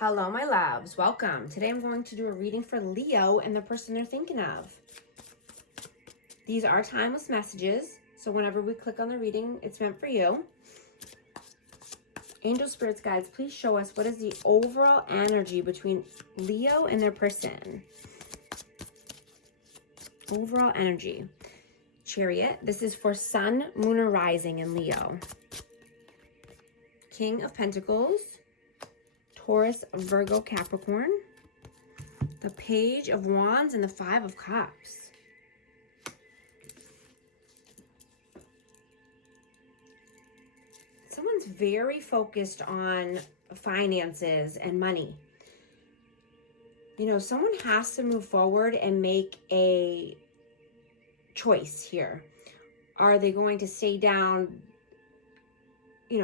Hello, my loves. Welcome. Today I'm going to do a reading for Leo and the person they're thinking of. These are timeless messages, so whenever we click on the reading, it's meant for you. Angel spirits, guides, please show us what is the overall energy between Leo and their person. Overall energy. Chariot. This is for Sun, Moon, or Rising in Leo. King of Pentacles. Taurus, Virgo, Capricorn. The Page of Wands and the Five of Cups. Someone's very focused on finances and money. You know, someone has to move forward and make a choice here. Are they going to stay down,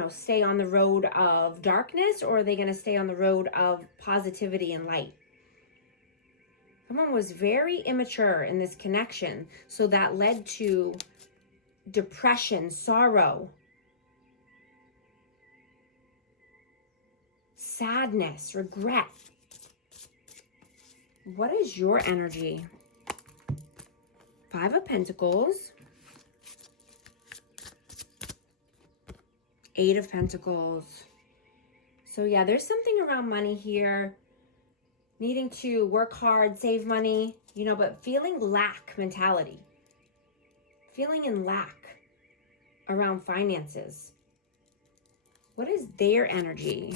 stay on the road of darkness, or are they going to stay on the road of positivity and light? Someone was very immature in this connection, so that led to depression, sorrow, sadness, regret. What is your energy? Five of Pentacles. Eight of Pentacles. So yeah, there's something around money here. Needing to work hard, save money, but feeling lack mentality. Feeling in lack around finances. What is their energy?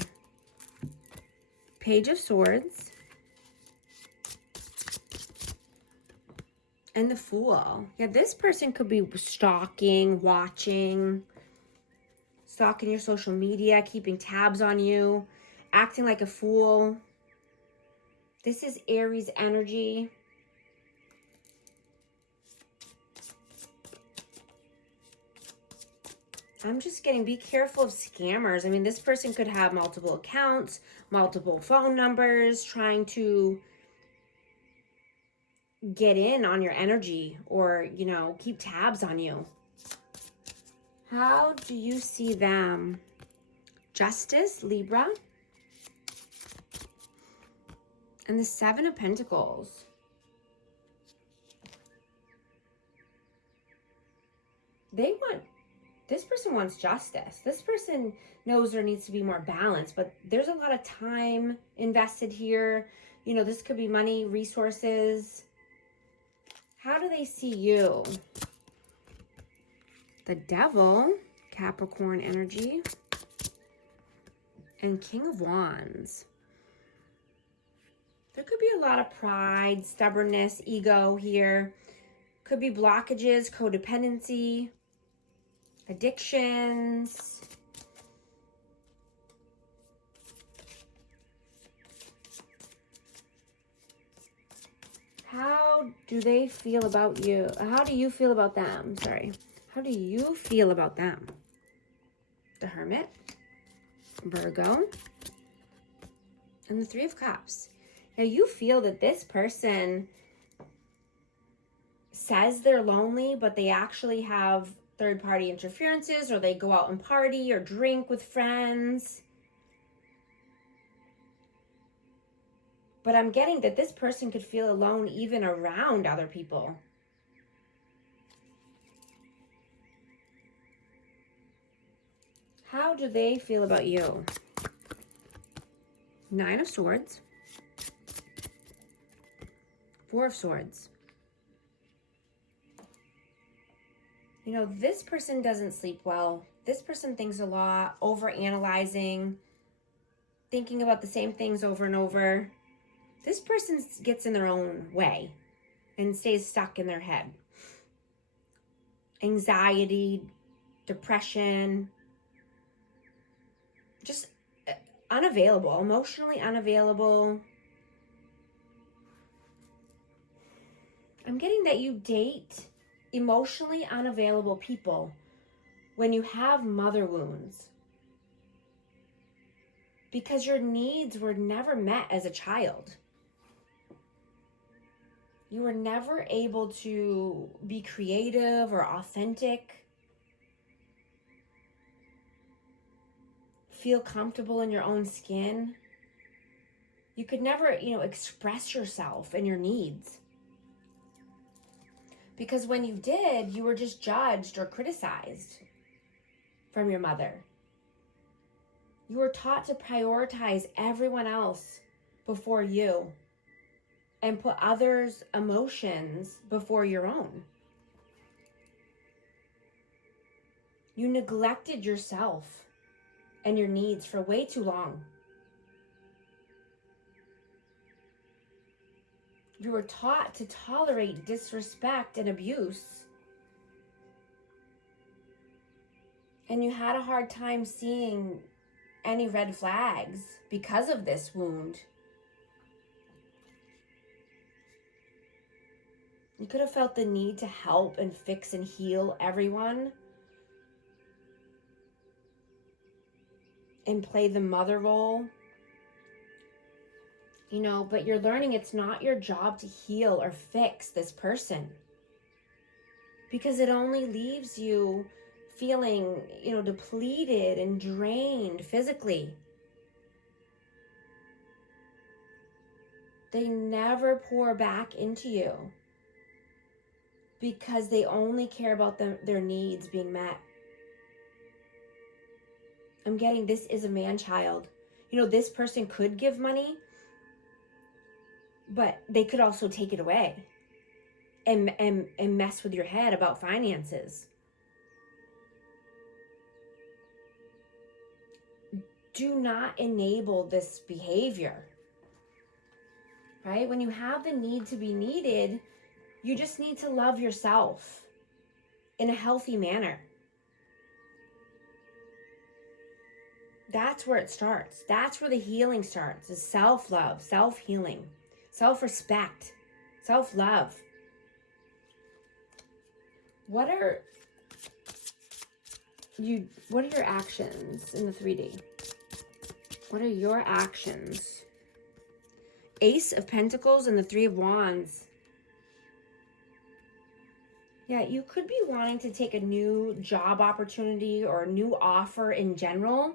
Page of Swords. And the Fool. Yeah, this person could be stalking, watching your social media, keeping tabs on you, acting like a fool. This is Aries energy. I'm just getting, be careful of scammers. I mean, this person could have multiple accounts, multiple phone numbers, trying to get in on your energy or, keep tabs on you. How do you see them? Justice, Libra. And the Seven of Pentacles. This person wants justice. This person knows there needs to be more balance, but there's a lot of time invested here. This could be money, resources. How do they see you? The Devil, Capricorn energy. And King of Wands. There could be a lot of pride, stubbornness, ego here. Could be blockages, codependency, addictions. How do they feel about you? How do you feel about them? Sorry. How do you feel about them? The Hermit, Virgo, and the Three of Cups. Now you feel that this person says they're lonely, but they actually have third-party interferences, or they go out and party or drink with friends. But I'm getting that this person could feel alone even around other people. How do they feel about you? Nine of Swords. Four of Swords. This person doesn't sleep well. This person thinks a lot, overanalyzing, thinking about the same things over and over. This person gets in their own way and stays stuck in their head. Anxiety, depression, just unavailable, emotionally unavailable. I'm getting that you date emotionally unavailable people when you have mother wounds, because your needs were never met as a child. You were never able to be creative or authentic, feel comfortable in your own skin. You could never, express yourself and your needs. Because when you did, you were just judged or criticized from your mother. You were taught to prioritize everyone else before you and put others' emotions before your own. You neglected yourself and your needs for way too long. You were taught to tolerate disrespect and abuse. And you had a hard time seeing any red flags because of this wound. You could have felt the need to help and fix and heal everyone and play the mother role. But you're learning it's not your job to heal or fix this person, because it only leaves you feeling, depleted and drained physically. They never pour back into you because they only care about their needs being met. I'm getting this is a man-child. This person could give money, but they could also take it away and mess with your head about finances. Do not enable this behavior, right? When you have the need to be needed, you just need to love yourself in a healthy manner. That's where it starts. That's where the healing starts, is self-love, self-healing, self-respect, self-love. What are your actions in the 3D? What are your actions? Ace of Pentacles and the 3 of Wands. Yeah, you could be wanting to take a new job opportunity or a new offer in general.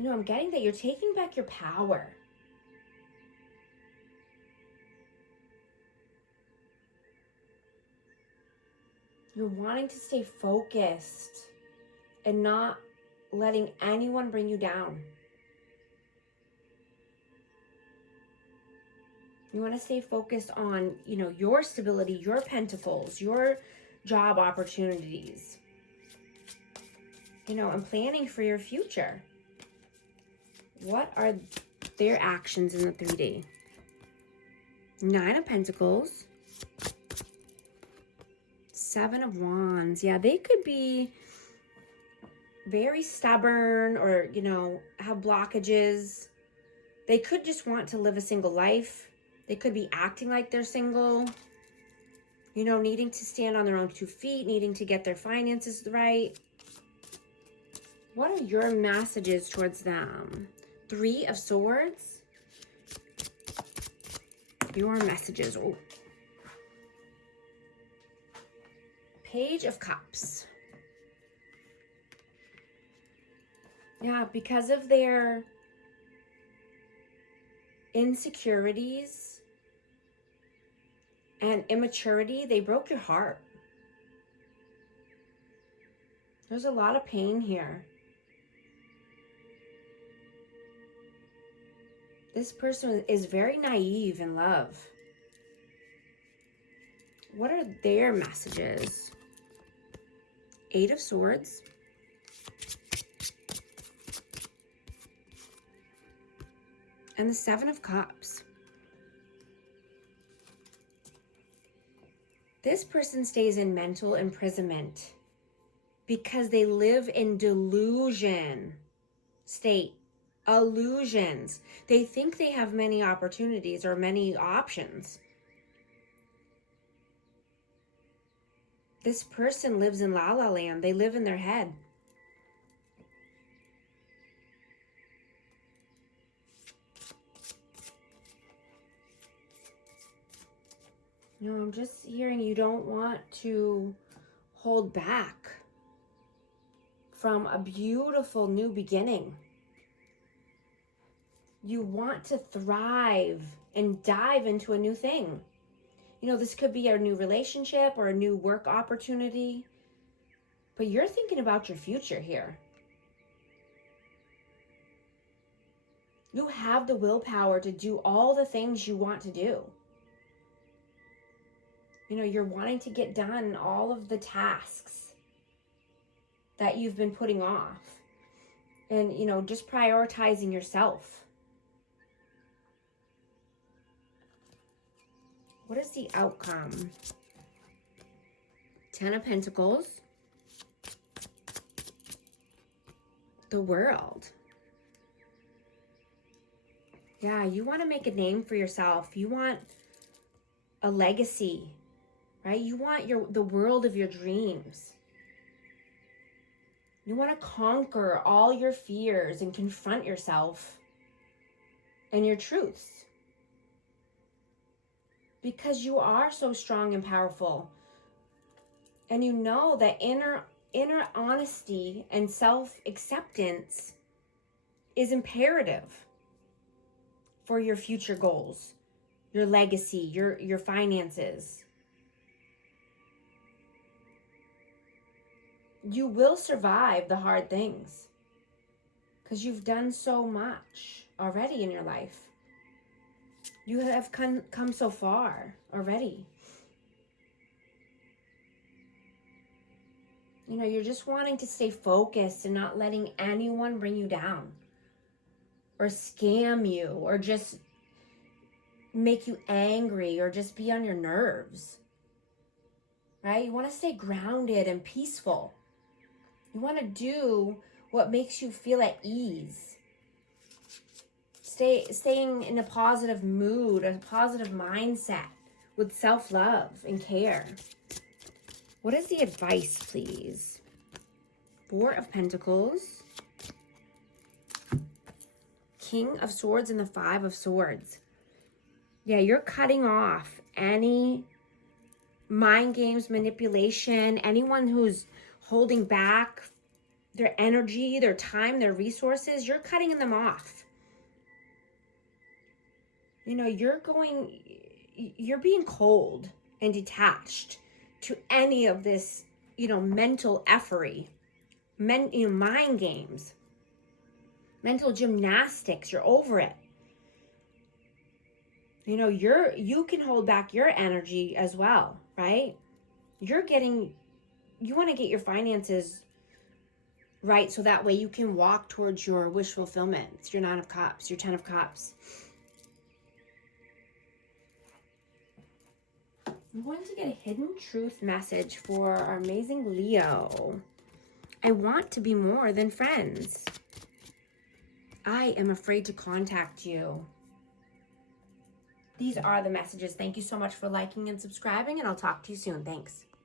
I'm getting that you're taking back your power. You're wanting to stay focused and not letting anyone bring you down. You want to stay focused on, your stability, your pentacles, your job opportunities, and planning for your future. What are their actions in the 3D? 9 of Pentacles. 7 of Wands. Yeah, they could be very stubborn or, have blockages. They could just want to live a single life. They could be acting like they're single, needing to stand on their own 2 feet, needing to get their finances right. What are your messages towards them? 3 of Swords. Your messages. Oh. Page of Cups. Yeah, because of their insecurities and immaturity, they broke your heart. There's a lot of pain here. This person is very naive in love. What are their messages? 8 of Swords. And the 7 of Cups. This person stays in mental imprisonment because they live in delusion state. Illusions. They think they have many opportunities or many options. This person lives in la la land. They live in their head. I'm just hearing you don't want to hold back from a beautiful new beginning. You want to thrive and dive into a new thing. You know, this could be a new relationship or a new work opportunity, but you're thinking about your future here. You have the willpower to do all the things you want to do. You know, you're wanting to get done all of the tasks that you've been putting off. And, you know, just prioritizing yourself. What is the outcome? 10 of Pentacles. The World. Yeah, you want to make a name for yourself. You want a legacy, right? You want the world of your dreams. You want to conquer all your fears and confront yourself and your truths. Because you are so strong and powerful. And you know that inner honesty and self-acceptance is imperative for your future goals, your legacy, your finances. You will survive the hard things because you've done so much already in your life. You have come so far already. You know, you're just wanting to stay focused and not letting anyone bring you down or scam you or just make you angry or just be on your nerves, right? You want to stay grounded and peaceful. You want to do what makes you feel at ease. Staying in a positive mood, a positive mindset with self-love and care. What is the advice, please? 4 of Pentacles. King of Swords and the 5 of Swords. Yeah, you're cutting off any mind games, manipulation, anyone who's holding back their energy, their time, their resources. You're cutting them off. You know, you're being cold and detached to any of this, you know, mental effery, mind games, mental gymnastics. You're over it. You know, you can hold back your energy as well, right? You want to get your finances right so that way you can walk towards your wish fulfillment. It's your 9 of Cups, your 10 of Cups. I'm going to get a hidden truth message for our amazing Leo. I want to be more than friends. I am afraid to contact you. These are the messages. Thank you so much for liking and subscribing, and I'll talk to you soon. Thanks.